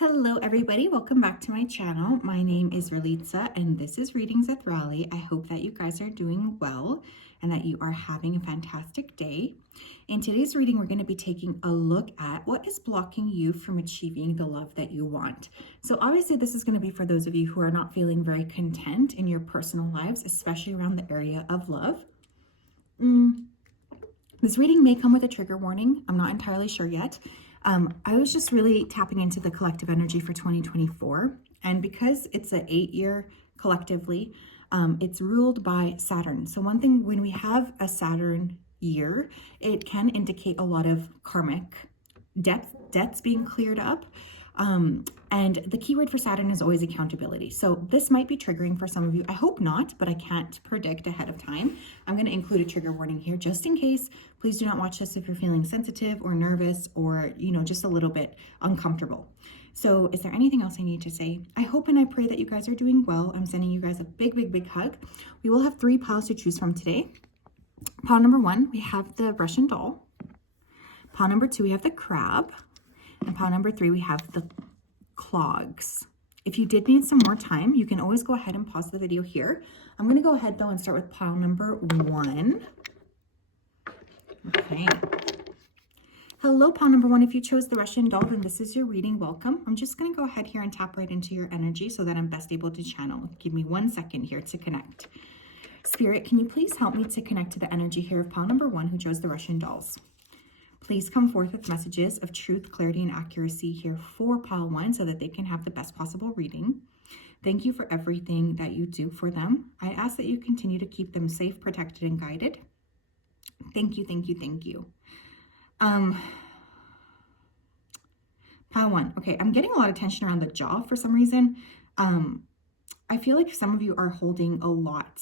Hello everybody, welcome back to my channel. My name is Ralitza and this is Readings with Raleigh. I hope that you guys are doing well and that you are having a fantastic day. In today's reading, we're going to be taking a look at what is blocking you from achieving the love that you want. So obviously this is going to be for those of you who are not feeling very content in your personal lives, especially around the area of love. This reading may come with a trigger warning. I'm not entirely sure yet. I was just really tapping into the collective energy for 2024. And because it's an 8-year collectively, it's ruled by Saturn. So one thing, when we have a Saturn year, it can indicate a lot of karmic debts being cleared up. And the keyword for Saturn is always accountability. So this might be triggering for some of you. I hope not, but I can't predict ahead of time. I'm going to include a trigger warning here just in case. Please do not watch this if you're feeling sensitive or nervous or, just a little bit uncomfortable. So is there anything else I need to say? I hope and I pray that you guys are doing well. I'm sending you guys a big, big, big hug. We will have 3 piles to choose from today. Pile number 1, we have the Russian doll. Pile number 2, we have the crab. And pile number 3, we have the clogs. If you did need some more time, you can always go ahead and pause the video here. I'm going to go ahead though and start with pile number 1. Okay. Hello, pile number 1. If you chose the Russian doll, then this is your reading. Welcome. I'm just going to go ahead here and tap right into your energy so that I'm best able to channel. Give me 1 second here to connect. Spirit, can you please help me to connect to the energy here of pile number 1 who chose the Russian dolls? Please come forth with messages of truth, clarity, and accuracy here for pile 1 so that they can have the best possible reading. Thank you for everything that you do for them. I ask that you continue to keep them safe, protected, and guided. Thank you, thank you, thank you. Pile 1. Okay, I'm getting a lot of tension around the jaw for some reason. I feel like some of you are holding a lot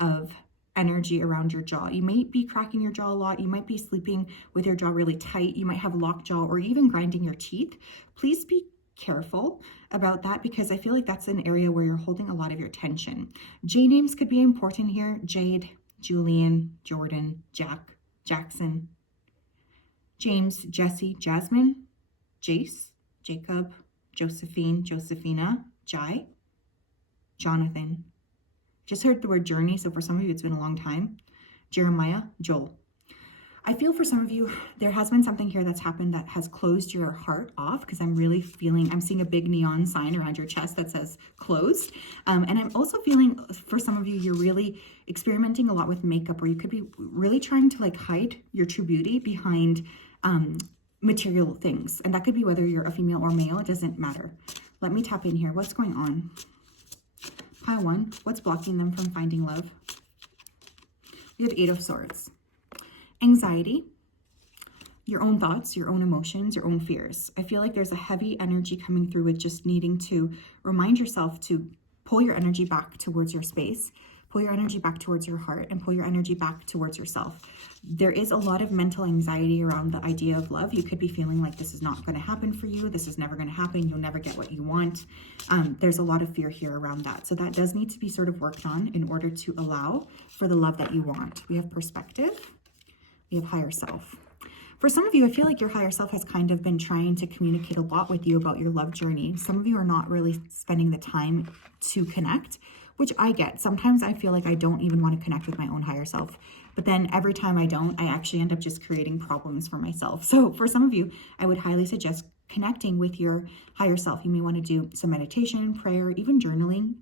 of energy around your jaw. You might be cracking your jaw a lot. You might be sleeping with your jaw really tight. You might have locked jaw or even grinding your teeth. Please be careful about that because I feel like that's an area where you're holding a lot of your tension. J names could be important here. Jade, Julian, Jordan, Jack, Jackson, James, Jesse, Jasmine, Jace, Jacob, Josephine, Josephina, Jai, Jonathan. Just heard the word journey, so for some of you, it's been a long time. Jeremiah, Joel. I feel for some of you, there has been something here that's happened that has closed your heart off because I'm really feeling, I'm seeing a big neon sign around your chest that says closed. And I'm also feeling for some of you, you're really experimenting a lot with makeup, or you could be really trying to hide your true beauty behind material things. And that could be whether you're a female or male, it doesn't matter. Let me tap in here. What's going on? Pile 1, what's blocking them from finding love? We have 8 of Swords. Anxiety, your own thoughts, your own emotions, your own fears. I feel like there's a heavy energy coming through with just needing to remind yourself to pull your energy back towards your space, pull your energy back towards your heart, and pull your energy back towards yourself. There is a lot of mental anxiety around the idea of love. You could be feeling like this is not going to happen for you. This is never going to happen. You'll never get what you want. There's a lot of fear here around that. So that does need to be sort of worked on in order to allow for the love that you want. We have perspective. We have higher self. For some of you, I feel like your higher self has kind of been trying to communicate a lot with you about your love journey. Some of you are not really spending the time to connect, which I get. Sometimes I feel like I don't even want to connect with my own higher self. But then every time I don't, I actually end up just creating problems for myself. So for some of you, I would highly suggest connecting with your higher self. You may want to do some meditation, prayer, even journaling.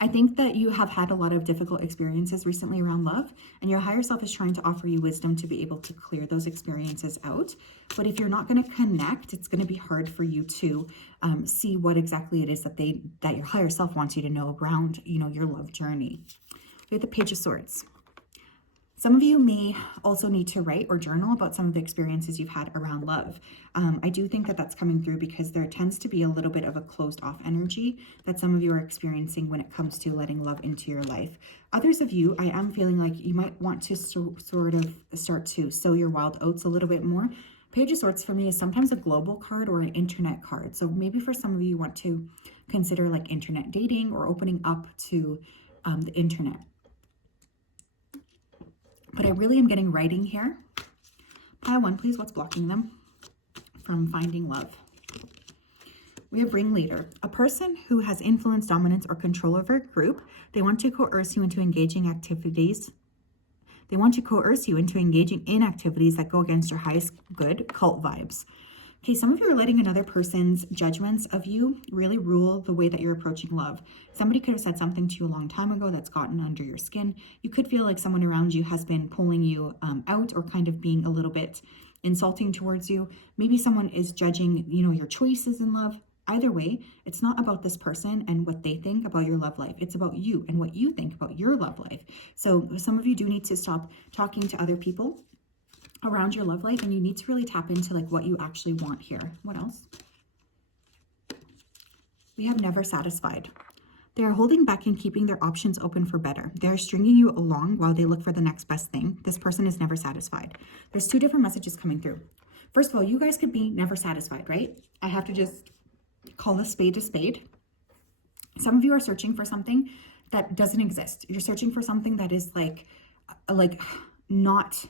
I think that you have had a lot of difficult experiences recently around love, and your higher self is trying to offer you wisdom to be able to clear those experiences out. But if you're not going to connect, it's going to be hard for you to see what exactly it is that your higher self wants you to know around, your love journey. We have the Page of Swords. Some of you may also need to write or journal about some of the experiences you've had around love. I do think that that's coming through because there tends to be a little bit of a closed off energy that some of you are experiencing when it comes to letting love into your life. Others of you, I am feeling like you might want to sort of start to sow your wild oats a little bit more. Page of Swords for me is sometimes a global card or an internet card. So maybe for some of you, you want to consider like internet dating or opening up to the internet. But I really am getting writing here. Pile 1, please. What's blocking them from finding love? We have ringleader, a person who has influence, dominance, or control over a group. They want to coerce you into engaging activities. They want to coerce you into engaging in activities that go against your highest good, cult vibes. Okay, some of you are letting another person's judgments of you really rule the way that you're approaching love. Somebody could have said something to you a long time ago that's gotten under your skin. You could feel like someone around you has been pulling you out or kind of being a little bit insulting towards you. Maybe someone is judging, your choices in love. Either way, it's not about this person and what they think about your love life. It's about you and what you think about your love life. So some of you do need to stop talking to other people around your love life, and you need to really tap into like what you actually want here. What else? We have never satisfied. They are holding back and keeping their options open for better. They're stringing you along while they look for the next best thing. This person is never satisfied. There's two different messages coming through. First of all, you guys could be never satisfied, right? I have to just call a spade a spade. Some of you are searching for something that doesn't exist. You're searching for something that is like not,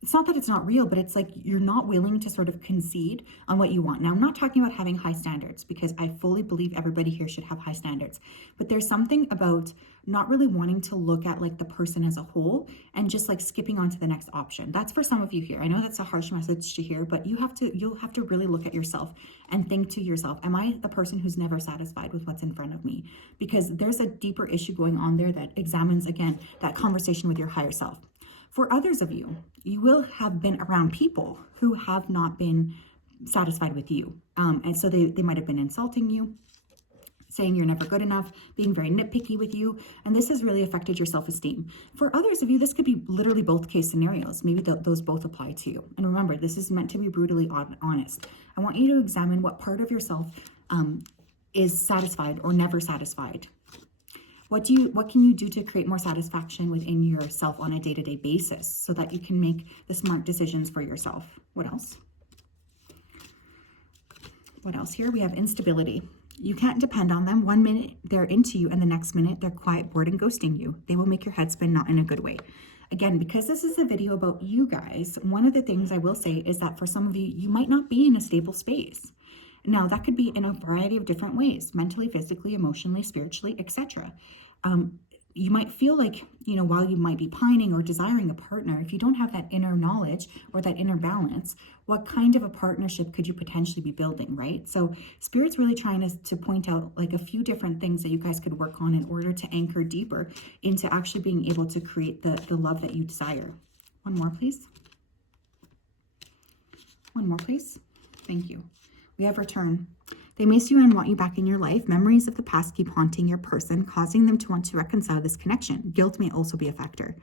it's not that it's not real, but it's like you're not willing to sort of concede on what you want. Now, I'm not talking about having high standards, because I fully believe everybody here should have high standards. But there's something about not really wanting to look at like the person as a whole and just like skipping on to the next option. That's for some of you here. I know that's a harsh message to hear, but you'll have to really look at yourself and think to yourself, am I the person who's never satisfied with what's in front of me? Because there's a deeper issue going on there that examines, again, that conversation with your higher self. For others of you, you will have been around people who have not been satisfied with you. And so they might have been insulting you, saying you're never good enough, being very nitpicky with you. And this has really affected your self-esteem. For others of you, this could be literally both case scenarios. Maybe those both apply to you. And remember, this is meant to be brutally honest. I want you to examine what part of yourself is satisfied or never satisfied. What can you do to create more satisfaction within yourself on a day-to-day basis so that you can make the smart decisions for yourself? What else? What else here? We have instability. You can't depend on them. 1 minute they're into you and the next minute they're quiet, bored, and ghosting you. They will make your head spin, not in a good way. Again, because this is a video about you guys, one of the things I will say is that for some of you, you might not be in a stable space. Now, that could be in a variety of different ways, mentally, physically, emotionally, spiritually, etc. You might feel like, while you might be pining or desiring a partner, if you don't have that inner knowledge or that inner balance, what kind of a partnership could you potentially be building, right? So Spirit's really trying to point out like a few different things that you guys could work on in order to anchor deeper into actually being able to create the love that you desire. One more, please. One more, please. Thank you. We have return. They miss you and want you back in your life. Memories of the past keep haunting your person, causing them to want to reconcile this connection. Guilt may also be a factor.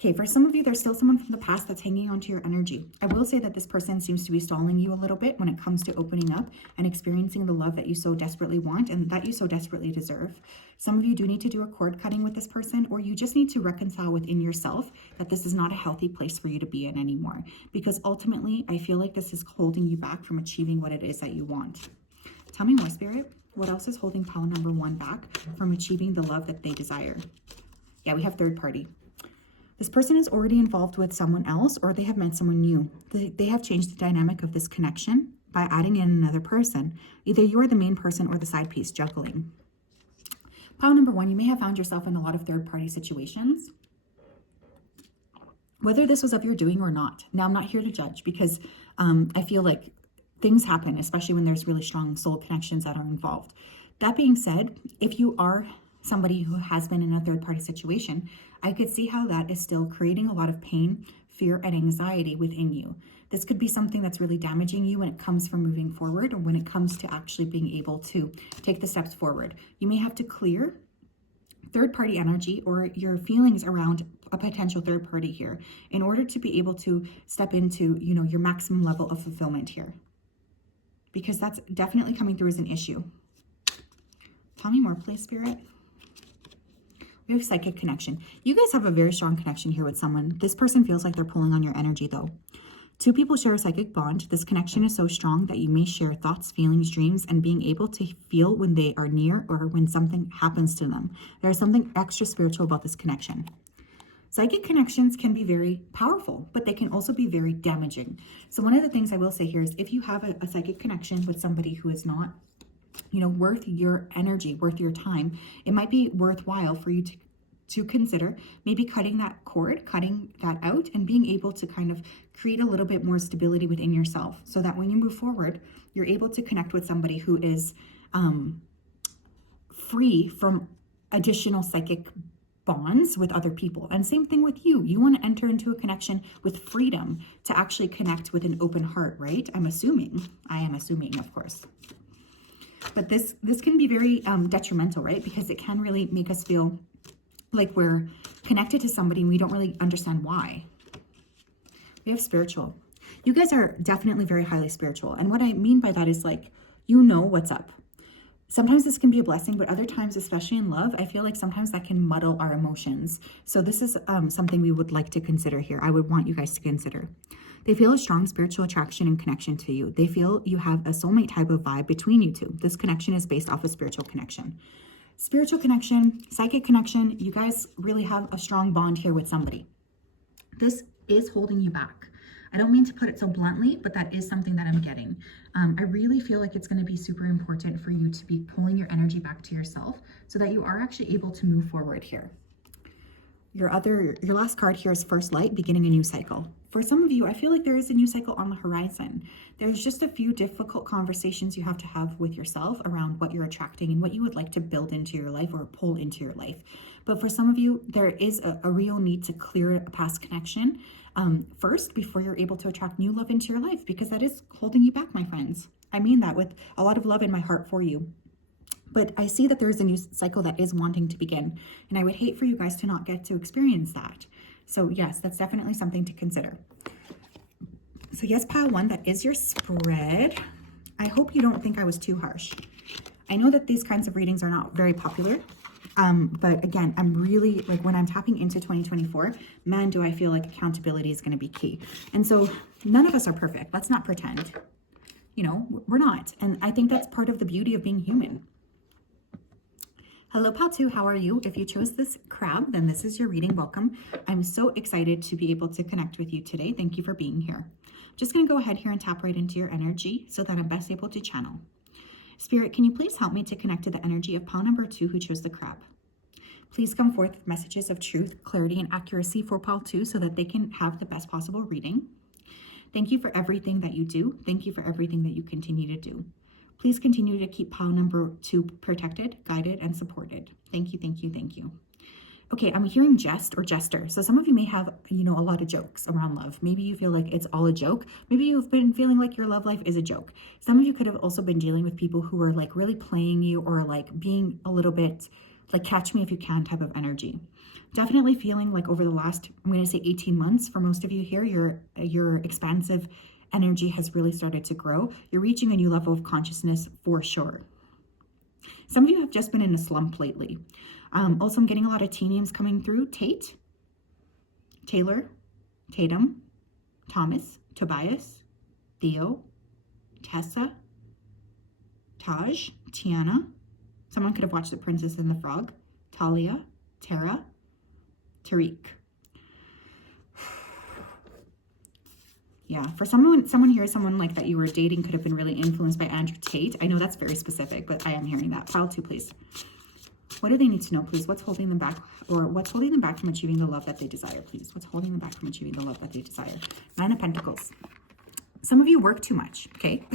Okay, for some of you, there's still someone from the past that's hanging on to your energy. I will say that this person seems to be stalling you a little bit when it comes to opening up and experiencing the love that you so desperately want and that you so desperately deserve. Some of you do need to do a cord cutting with this person, or you just need to reconcile within yourself that this is not a healthy place for you to be in anymore. Because ultimately, I feel like this is holding you back from achieving what it is that you want. Tell me more, Spirit. What else is holding pile number 1 back from achieving the love that they desire? Yeah, we have third party. This person is already involved with someone else, or they have met someone new. They have changed the dynamic of this connection by adding in another person. Either you are the main person or the side piece juggling. Pile number 1, you may have found yourself in a lot of third-party situations, whether this was of your doing or not. Now, I'm not here to judge, because I feel like things happen, especially when there's really strong soul connections that are involved. That being said, if you are somebody who has been in a third-party situation, I could see how that is still creating a lot of pain, fear, and anxiety within you. This could be something that's really damaging you when it comes from moving forward, or when it comes to actually being able to take the steps forward. You may have to clear third-party energy or your feelings around a potential third party here in order to be able to step into, your maximum level of fulfillment here. Because that's definitely coming through as an issue. Tell me more, please, Spirit. We have psychic connection. You guys have a very strong connection here with someone. This person feels like they're pulling on your energy, though. 2 people share a psychic bond. This connection is so strong that you may share thoughts, feelings, dreams, and being able to feel when they are near or when something happens to them. There's something extra spiritual about this connection. Psychic connections can be very powerful, but they can also be very damaging. So one of the things I will say here is if you have a psychic connection with somebody who is not, worth your energy, worth your time, it might be worthwhile for you to consider maybe cutting that cord, cutting that out, and being able to kind of create a little bit more stability within yourself so that when you move forward, you're able to connect with somebody who is free from additional psychic bonds with other people. And same thing with you. You want to enter into a connection with freedom to actually connect with an open heart, right? I am assuming, of course. But this can be very detrimental, right? Because it can really make us feel like we're connected to somebody and we don't really understand why. We have spiritual. You guys are definitely very highly spiritual. And what I mean by that is like, you know what's up. Sometimes this can be a blessing, but other times, especially in love, I feel like sometimes that can muddle our emotions. So this is something we would like to consider here. I would want you guys to consider. They feel a strong spiritual attraction and connection to you. They feel you have a soulmate type of vibe between you two. This connection is based off of spiritual connection. Spiritual connection, psychic connection, you guys really have a strong bond here with somebody. This is holding you back. I don't mean to put it so bluntly, but that is something that I'm getting. I really feel like it's going to be super important for you to be pulling your energy back to yourself so that you are actually able to move forward here. Your last card here is First Light, beginning a new cycle. For some of you, I feel like there is a new cycle on the horizon. There's just a few difficult conversations you have to have with yourself around what you're attracting and what you would like to build into your life or pull into your life. But for some of you, there is a real need to clear a past connection first before you're able to attract new love into your life, because that is holding you back, my friends. I mean that with a lot of love in my heart for you. But I see that there is a new cycle that is wanting to begin, and I would hate for you guys to not get to experience that. So yes, that's definitely something to consider. So yes, pile one, that is your spread. I hope you don't think I was too harsh. I know that these kinds of readings are not very popular, but again, I'm really, like, when I'm tapping into 2024, man, do I feel like accountability is going to be key. And so none of us are perfect. Let's not pretend, we're not. And I think that's part of the beauty of being human. Hello, pal 2, how are you? If you chose this crab, then this is your reading. Welcome. I'm so excited to be able to connect with you today. Thank you for being here. I'm just going to go ahead here and tap right into your energy so that I'm best able to channel. Spirit, can you please help me to connect to the energy of pile number 2 who chose the crab? Please come forth with messages of truth, clarity, and accuracy for pile 2 so that they can have the best possible reading. Thank you for everything that you do. Thank you for everything that you continue to do. Please continue to keep pile number 2 protected, guided, and supported. Thank you, thank you, thank you. Okay, I'm hearing jest or jester. So some of you may have, a lot of jokes around love. Maybe you feel like it's all a joke. Maybe you've been feeling like your love life is a joke. Some of you could have also been dealing with people who are like really playing you or like being a little bit like catch me if you can type of energy. Definitely feeling like over the last, I'm going to say 18 months for most of you here, your expansive energy has really started to grow. You're reaching a new level of consciousness for sure. Some of you have just been in a slump lately. Also, I'm getting a lot of T names coming through. Tate, Taylor, Tatum, Thomas, Tobias, Theo, Tessa, Taj, Tiana. Someone could have watched The Princess and the Frog. Talia, Tara, Tariq. Yeah, for someone here, someone like that you were dating could have been really influenced by Andrew Tate. I know that's very specific, but I am hearing that. Pile 2, please. What do they need to know, please? What's holding them back, or what's holding them back from achieving the love that they desire, please? What's holding them back from achieving the love that they desire? 9 of Pentacles. Some of you work too much, okay?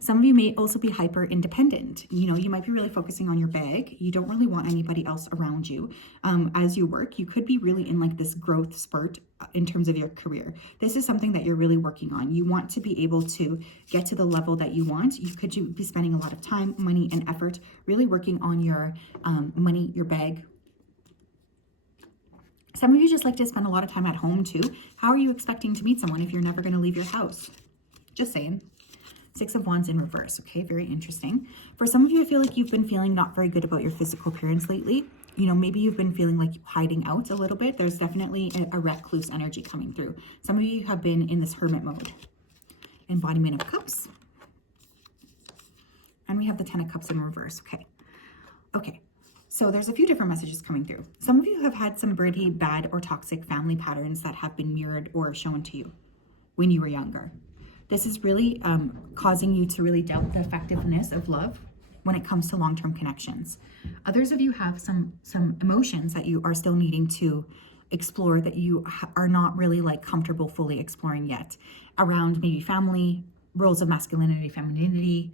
Some of you may also be hyper independent. You might be really focusing on your bag. You don't really want anybody else around you. As you work, you could be really in like this growth spurt in terms of your career. This is something that you're really working on. You want to be able to get to the level that you want. You could be spending a lot of time, money, and effort really working on your money, your bag. Some of you just like to spend a lot of time at home too. How are you expecting to meet someone if you're never going to leave your house? Just saying. 6 of Wands in reverse. Okay, very interesting. For some of you, I feel like you've been feeling not very good about your physical appearance lately. Maybe you've been feeling like hiding out a little bit. There's definitely a recluse energy coming through. Some of you have been in this hermit mode. Embodiment of Cups. And we have the 10 of Cups in reverse. Okay. So there's a few different messages coming through. Some of you have had some pretty bad or toxic family patterns that have been mirrored or shown to you when you were younger. This is really causing you to really doubt the effectiveness of love when it comes to long-term connections. Others of you have some emotions that you are still needing to explore that you are not really like comfortable fully exploring yet, around maybe family, roles of masculinity, femininity,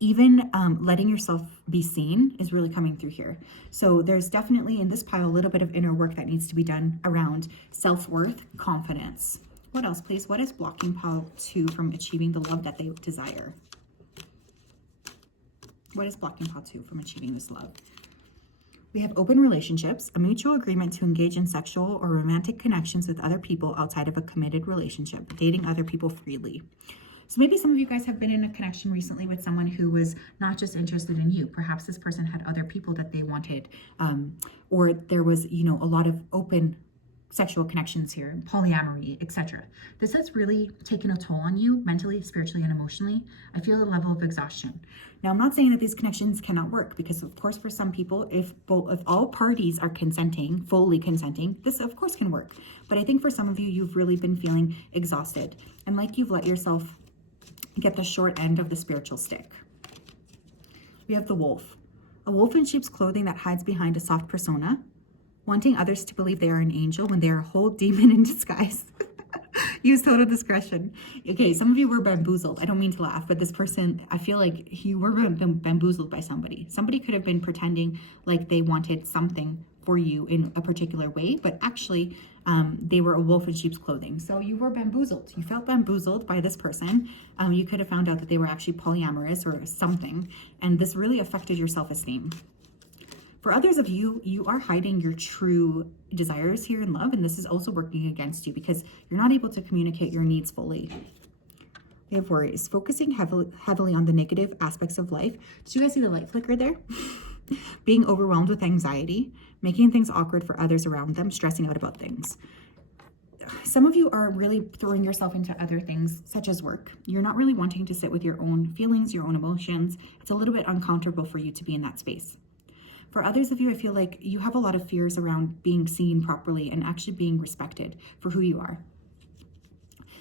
even letting yourself be seen is really coming through here. So there's definitely in this pile a little bit of inner work that needs to be done around self-worth, confidence. What else, please? What is blocking pile 2 from achieving the love that they desire? What is blocking pile 2 from achieving this love? We have open relationships, a mutual agreement to engage in sexual or romantic connections with other people outside of a committed relationship, dating other people freely. So maybe some of you guys have been in a connection recently with someone who was not just interested in you. Perhaps this person had other people that they wanted, or there was, a lot of open sexual connections here, polyamory, etc. This has really taken a toll on you mentally, spiritually, and emotionally. I feel a level of exhaustion. Now, I'm not saying that these connections cannot work, because of course, for some people, if all parties are consenting, fully consenting, this of course can work. But I think for some of you, you've really been feeling exhausted and like you've let yourself get the short end of the spiritual stick. We have the wolf. A wolf in sheep's clothing that hides behind a soft persona, wanting others to believe they are an angel when they are a whole demon in disguise. Use total discretion. Okay, some of you were bamboozled. I don't mean to laugh, but this person, I feel like you were bamboozled by somebody. Somebody could have been pretending like they wanted something for you in a particular way, but actually they were a wolf in sheep's clothing. So you were bamboozled. You felt bamboozled by this person. You could have found out that they were actually polyamorous or something, and this really affected your self-esteem. For others of you, you are hiding your true desires here in love, and this is also working against you because you're not able to communicate your needs fully. We have worries, focusing heavily on the negative aspects of life. Did you guys see the light flicker there? Being overwhelmed with anxiety, making things awkward for others around them, stressing out about things. Some of you are really throwing yourself into other things, such as work. You're not really wanting to sit with your own feelings, your own emotions. It's a little bit uncomfortable for you to be in that space. For others of you, I feel like you have a lot of fears around being seen properly and actually being respected for who you are.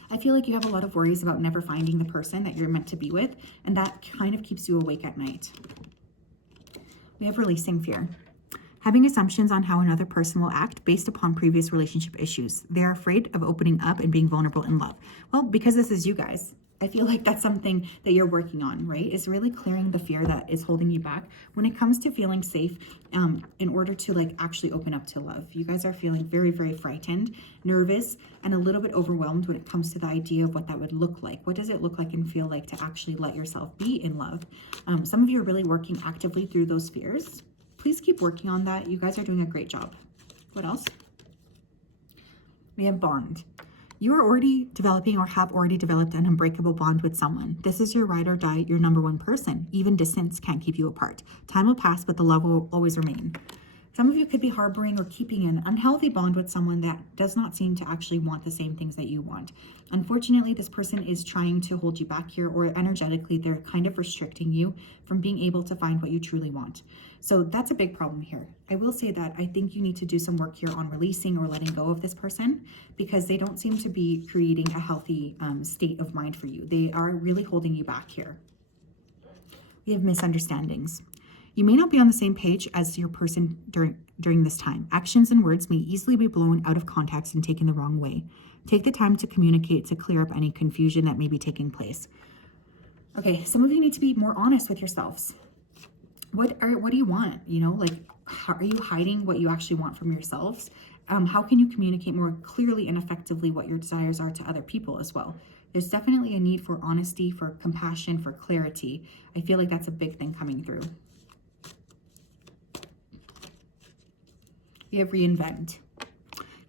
I feel like you have a lot of worries about never finding the person that you're meant to be with, and that kind of keeps you awake at night. We have releasing fear. Having assumptions on how another person will act based upon previous relationship issues. They're afraid of opening up and being vulnerable in love. Well, because this is you guys, I feel like that's something that you're working on, right? Is really clearing the fear that is holding you back when it comes to feeling safe in order to actually open up to love. You guys are feeling very, very frightened, nervous, and a little bit overwhelmed when it comes to the idea of what that would look like. What does it look like and feel like to actually let yourself be in love? Some of you are really working actively through those fears. Please keep working on that. You guys are doing a great job. What else? We have bond. You are already developing or have already developed an unbreakable bond with someone. This is your ride or die, your number one person. Even distance can't keep you apart. Time will pass, but the love will always remain. Some of you could be harboring or keeping an unhealthy bond with someone that does not seem to actually want the same things that you want. Unfortunately, this person is trying to hold you back here, or energetically, they're kind of restricting you from being able to find what you truly want. So that's a big problem here. I will say that I think you need to do some work here on releasing or letting go of this person, because they don't seem to be creating a healthy state of mind for you. They are really holding you back here. We have misunderstandings. You may not be on the same page as your person during this time. Actions and words may easily be blown out of context and taken the wrong way. Take the time to communicate to clear up any confusion that may be taking place. Okay, some of you need to be more honest with yourselves. What do you want? How are you hiding what you actually want from yourselves? How can you communicate more clearly and effectively what your desires are to other people as well? There's definitely a need for honesty, for compassion, for clarity. I feel like that's a big thing coming through. We have reinvent.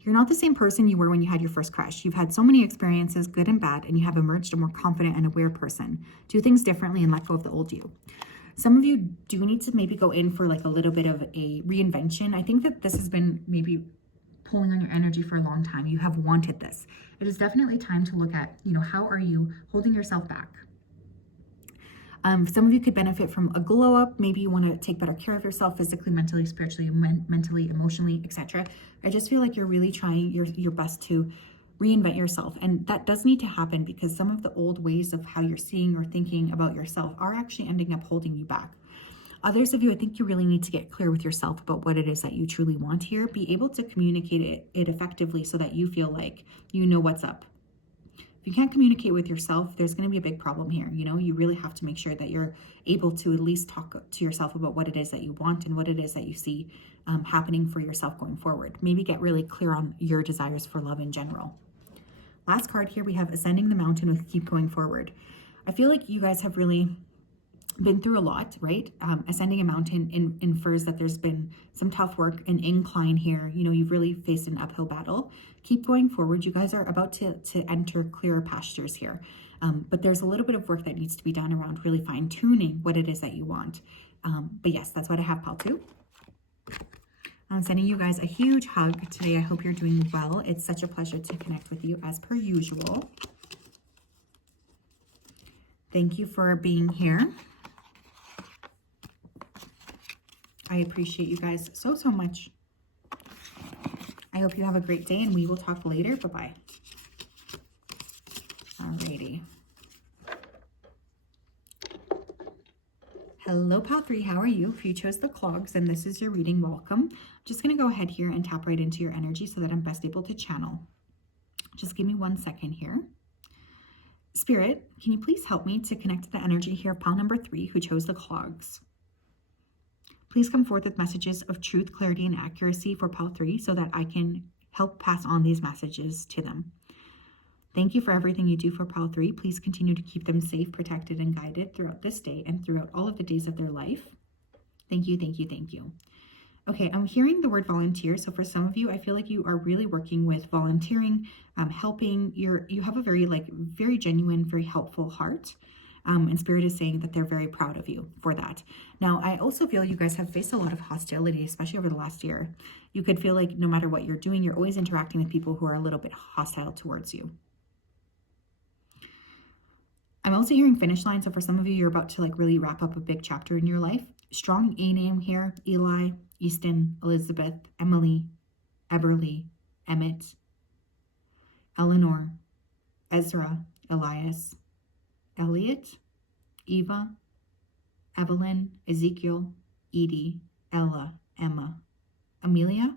You're not the same person you were when you had your first crush. You've had so many experiences, good and bad, and you have emerged a more confident and aware person. Do things differently and let go of the old you. Some of you do need to maybe go in for a little bit of a reinvention. I think that this has been maybe pulling on your energy for a long time. You have wanted this. It is definitely time to look at, how are you holding yourself back? Some of you could benefit from a glow up. Maybe you want to take better care of yourself physically, mentally, spiritually, mentally, emotionally, etc. I just feel like you're really trying your best to reinvent yourself. And that does need to happen because some of the old ways of how you're seeing or thinking about yourself are actually ending up holding you back. Others of you, I think you really need to get clear with yourself about what it is that you truly want here. Be able to communicate it effectively so that you feel like you know what's up. If you can't communicate with yourself, there's going to be a big problem here. You know, you really have to make sure that you're able to at least talk to yourself about what it is that you want and what it is that you see happening for yourself going forward. Maybe get really clear on your desires for love in general. Last card here, we have Ascending the Mountain with Keep Going Forward. I feel like you guys have really been through a lot, right? Ascending a mountain infers that there's been some tough work, an incline here. You know, you've really faced an uphill battle. Keep going forward. You guys are about to enter clearer pastures here. But there's a little bit of work that needs to be done around really fine tuning what it is that you want. But yes, that's what I have, pal, too. I'm sending you guys a huge hug today. I hope you're doing well. It's such a pleasure to connect with you as per usual. Thank you for being here. I appreciate you guys so much. I hope you have a great day and we will talk later. Bye-bye. Alrighty. Hello, Pal 3. How are you? If you chose the clogs and this is your reading, welcome. I'm just going to go ahead here and tap right into your energy so that I'm best able to channel. Just give me 1 second here. Spirit, can you please help me to connect to the energy here of Pal number 3 who chose the clogs? Please come forth with messages of truth, clarity, and accuracy for Pal 3 so that I can help pass on these messages to them. Thank you for everything you do for Pal 3. Please continue to keep them safe, protected, and guided throughout this day and throughout all of the days of their life. Thank you, thank you, thank you. Okay, I'm hearing the word volunteer. So for some of you, I feel like you are really working with volunteering, helping. You have a very genuine, very helpful heart. And Spirit is saying that they're very proud of you for that. Now, I also feel you guys have faced a lot of hostility, especially over the last year. You could feel like no matter what you're doing, you're always interacting with people who are a little bit hostile towards you. I'm also hearing finish line. So for some of you, you're about to really wrap up a big chapter in your life. Strong A name here: Eli, Easton, Elizabeth, Emily, Everly, Emmett, Eleanor, Ezra, Elias, Elliot, Eva, Evelyn, Ezekiel, Edie, Ella, Emma, Amelia.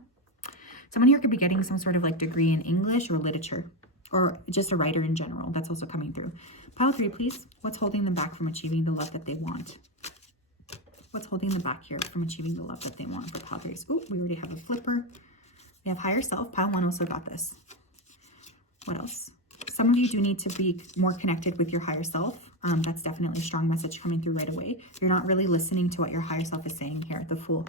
Someone here could be getting some sort of degree in English or literature, or just a writer in general. That's also coming through. Pile 3, please. What's holding them back from achieving the love that they want? What's holding them back here from achieving the love that they want for Pile 3? Oh, we already have a flipper. We have higher self. Pile 1 also got this. What else? Some of you do need to be more connected with your higher self. That's definitely a strong message coming through right away. You're not really listening to what your higher self is saying here. The Fool.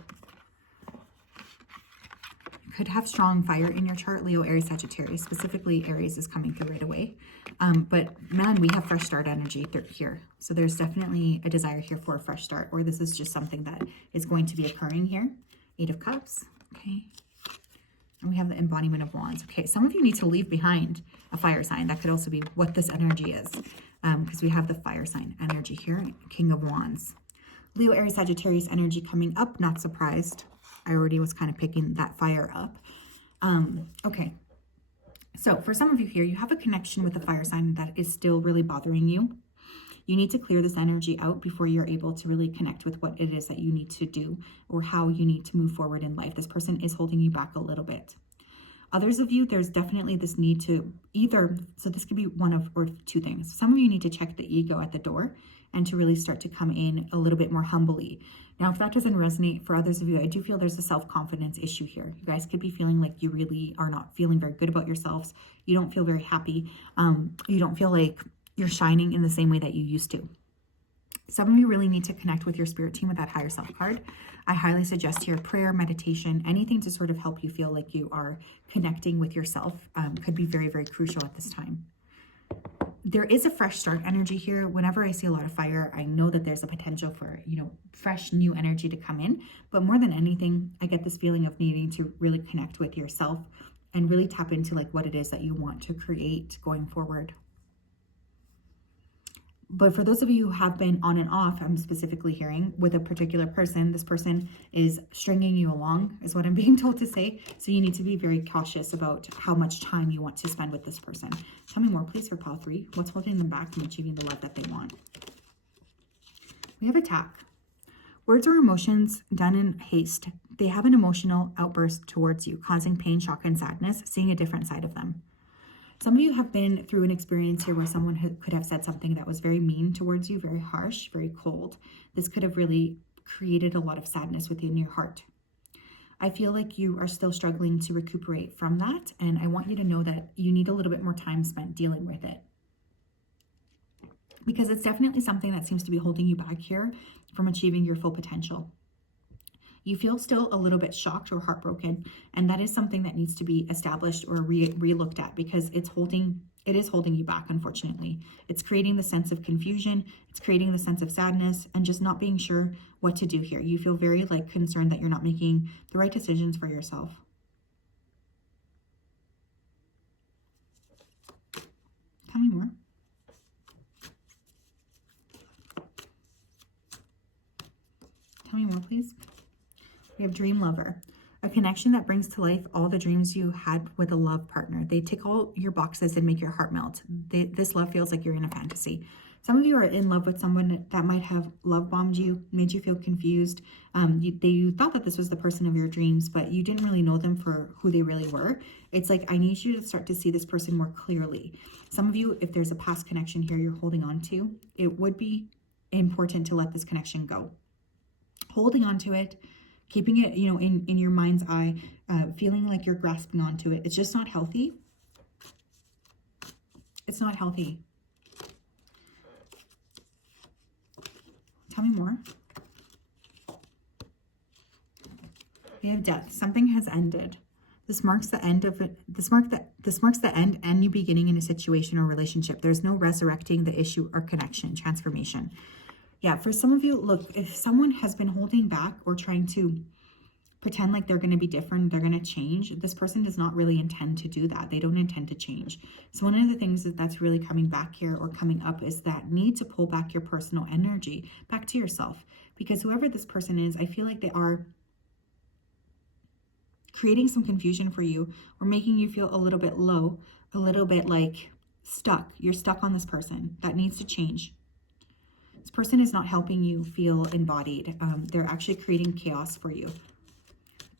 You could have strong fire in your chart. Leo, Aries, Sagittarius. Specifically, Aries is coming through right away. But man, we have fresh start energy here. So there's definitely a desire here for a fresh start, or this is just something that is going to be occurring here. 8 of Cups. Okay. And we have the embodiment of wands. Okay, some of you need to leave behind a fire sign. That could also be what this energy is, because we have the fire sign energy here, King of Wands. Leo, Aries, Sagittarius energy coming up. Not surprised. I already was kind of picking that fire up. Okay, so for some of you here, you have a connection with the fire sign that is still really bothering you. You need to clear this energy out before you're able to really connect with what it is that you need to do or how you need to move forward in life. This person is holding you back a little bit. Others of you, there's definitely this need to either, so this could be one of or two things. Some of you need to check the ego at the door and to really start to come in a little bit more humbly. Now, if that doesn't resonate for others of you, I do feel there's a self-confidence issue here. You guys could be feeling like you really are not feeling very good about yourselves. You don't feel very happy. You don't feel like you're shining in the same way that you used to. Some of you really need to connect with your spirit team with that higher self card. I highly suggest here prayer, meditation, anything to sort of help you feel like you are connecting with yourself could be very, very crucial at this time. There is a fresh start energy here. Whenever I see a lot of fire, I know that there's a potential for, fresh new energy to come in. But more than anything, I get this feeling of needing to really connect with yourself and really tap into what it is that you want to create going forward. But for those of you who have been on and off, I'm specifically hearing with a particular person, this person is stringing you along, is what I'm being told to say. So you need to be very cautious about how much time you want to spend with this person. Tell me more, please, for pile 3. What's holding them back from achieving the love that they want? We have attack. Words or emotions done in haste. They have an emotional outburst towards you, causing pain, shock, and sadness, seeing a different side of them. Some of you have been through an experience here where someone could have said something that was very mean towards you, very harsh, very cold. This could have really created a lot of sadness within your heart. I feel like you are still struggling to recuperate from that, and I want you to know that you need a little bit more time spent dealing with it. Because it's definitely something that seems to be holding you back here from achieving your full potential. You feel still a little bit shocked or heartbroken, and that is something that needs to be established or re-looked at, because it is holding you back, unfortunately. It's creating the sense of confusion, it's creating the sense of sadness, and just not being sure what to do here. You feel very concerned that you're not making the right decisions for yourself. Tell me more. Tell me more, please. We have dream lover, a connection that brings to life all the dreams you had with a love partner. They tick all your boxes and make your heart melt. This love feels like you're in a fantasy. Some of you are in love with someone that might have love bombed you, made you feel confused. You thought that this was the person of your dreams, but you didn't really know them for who they really were. It's like, I need you to start to see this person more clearly. Some of you, if there's a past connection here you're holding on to, it would be important to let this connection go. Holding on to it, keeping it, in your mind's eye, feeling like you're grasping onto it. It's just not healthy. It's not healthy. Tell me more. We have death. Something has ended. This marks the end of it. This marks the end and new beginning in a situation or relationship. There's no resurrecting the issue or connection, transformation. Yeah, for some of you, look, if someone has been holding back or trying to pretend like they're going to be different, they're going to change, this person does not really intend to do that. They don't intend to change. So one of the things that's really coming back here or coming up is that need to pull back your personal energy back to yourself. Because whoever this person is, I feel like they are creating some confusion for you or making you feel a little bit low, a little bit like stuck. You're stuck on this person. That needs to change. This person is not helping you feel embodied. They're actually creating chaos for you.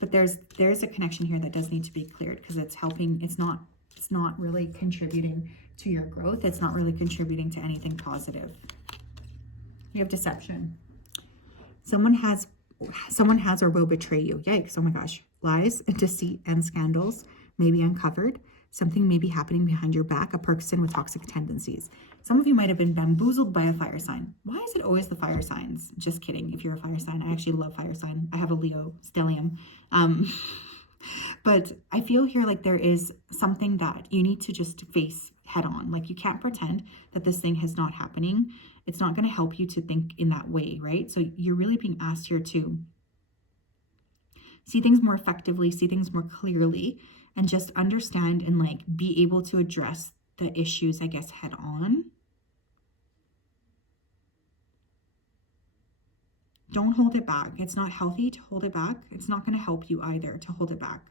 But there's a connection here that does need to be cleared, because it's helping. It's not really contributing to your growth. It's not really contributing to anything positive. You have deception. Someone has or will betray you. Yikes! Oh my gosh! Lies, deceit, and scandals may be uncovered. Something may be happening behind your back, a person with toxic tendencies. Some of you might have been bamboozled by a fire sign. Why is it always the fire signs? Just kidding. If you're a fire sign, I actually love fire sign. I have a Leo stellium. But I feel here like there is something that you need to just face head on. Like, you can't pretend that this thing is not happening. It's not going to help you to think in that way, right? So you're really being asked here to see things more effectively, see things more clearly, and just understand and be able to address the issues, I guess, head on. Don't hold it back. It's not healthy to hold it back. It's not going to help you either to hold it back.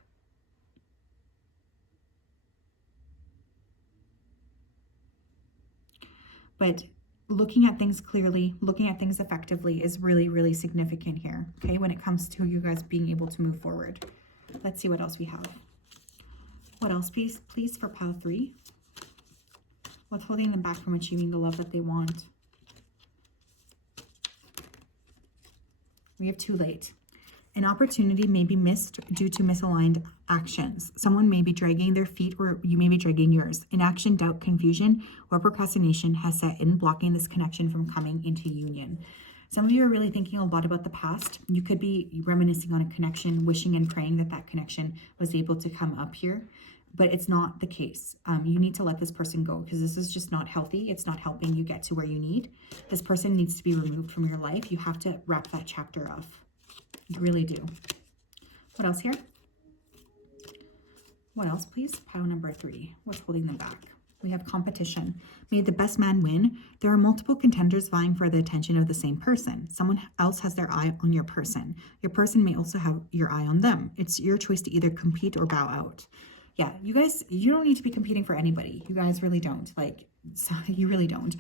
But looking at things clearly, looking at things effectively is really, really significant here, okay, when it comes to you guys being able to move forward. Let's see what else we have. What else, please, for pile 3? What's holding them back from achieving the love that they want? We have too late. An opportunity may be missed due to misaligned actions. Someone may be dragging their feet, or you may be dragging yours. Inaction, doubt, confusion, or procrastination has set in, blocking this connection from coming into union. Some of you are really thinking a lot about the past. You could be reminiscing on a connection, wishing and praying that that connection was able to come up here, but it's not the case. You need to let this person go, because this is just not healthy. It's not helping you get to where you need. This person needs to be removed from your life. You have to wrap that chapter up. You really do. What else here? What else, please? Pile number 3. What's holding them back? We have competition. May the best man win. There are multiple contenders vying for the attention of the same person. Someone else has their eye on your person. Your person may also have your eye on them. It's your choice to either compete or bow out. Yeah, you guys, you don't need to be competing for anybody. You guys really don't. Like, so you really don't.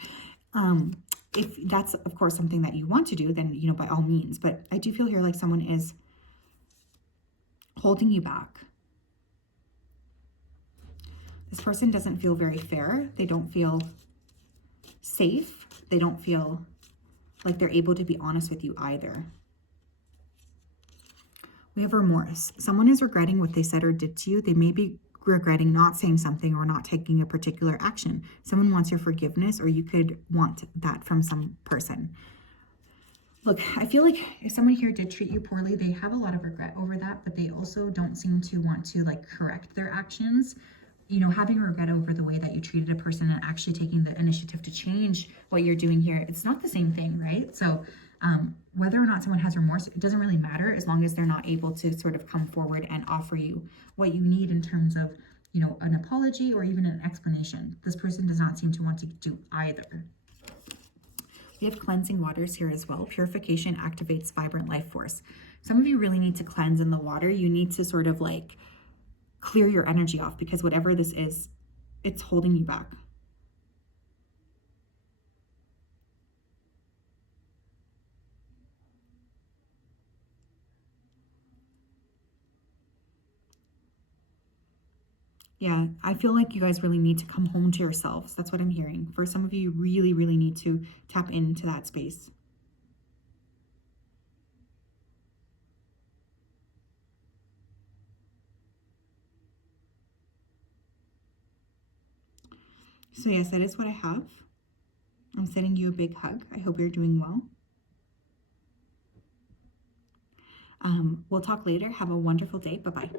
If that's, of course, something that you want to do, then, you know, by all means. But I do feel here like someone is holding you back. This person doesn't feel very fair. They don't feel safe. They don't feel like they're able to be honest with you either. We have remorse. Someone is regretting what they said or did to you. They may be regretting not saying something or not taking a particular action. Someone wants your forgiveness, or you could want that from some person. Look, I feel like if someone here did treat you poorly, they have a lot of regret over that, but they also don't seem to want to like correct their actions. You know, having regret over the way that you treated a person and actually taking the initiative to change what you're doing here, it's not the same thing, right? So whether or not someone has remorse, it doesn't really matter as long as they're not able to sort of come forward and offer you what you need in terms of, you know, an apology or even an explanation. This person does not seem to want to do either. We have cleansing waters here as well. Purification activates vibrant life force. Some of you really need to cleanse in the water. You need to sort of like clear your energy off, because whatever this is, it's holding you back. Yeah, I feel like you guys really need to come home to yourselves. That's what I'm hearing. For some of you, you really, really need to tap into that space. So yes, that is what I have. I'm sending you a big hug. I hope you're doing well. We'll talk later. Have a wonderful day. Bye-bye.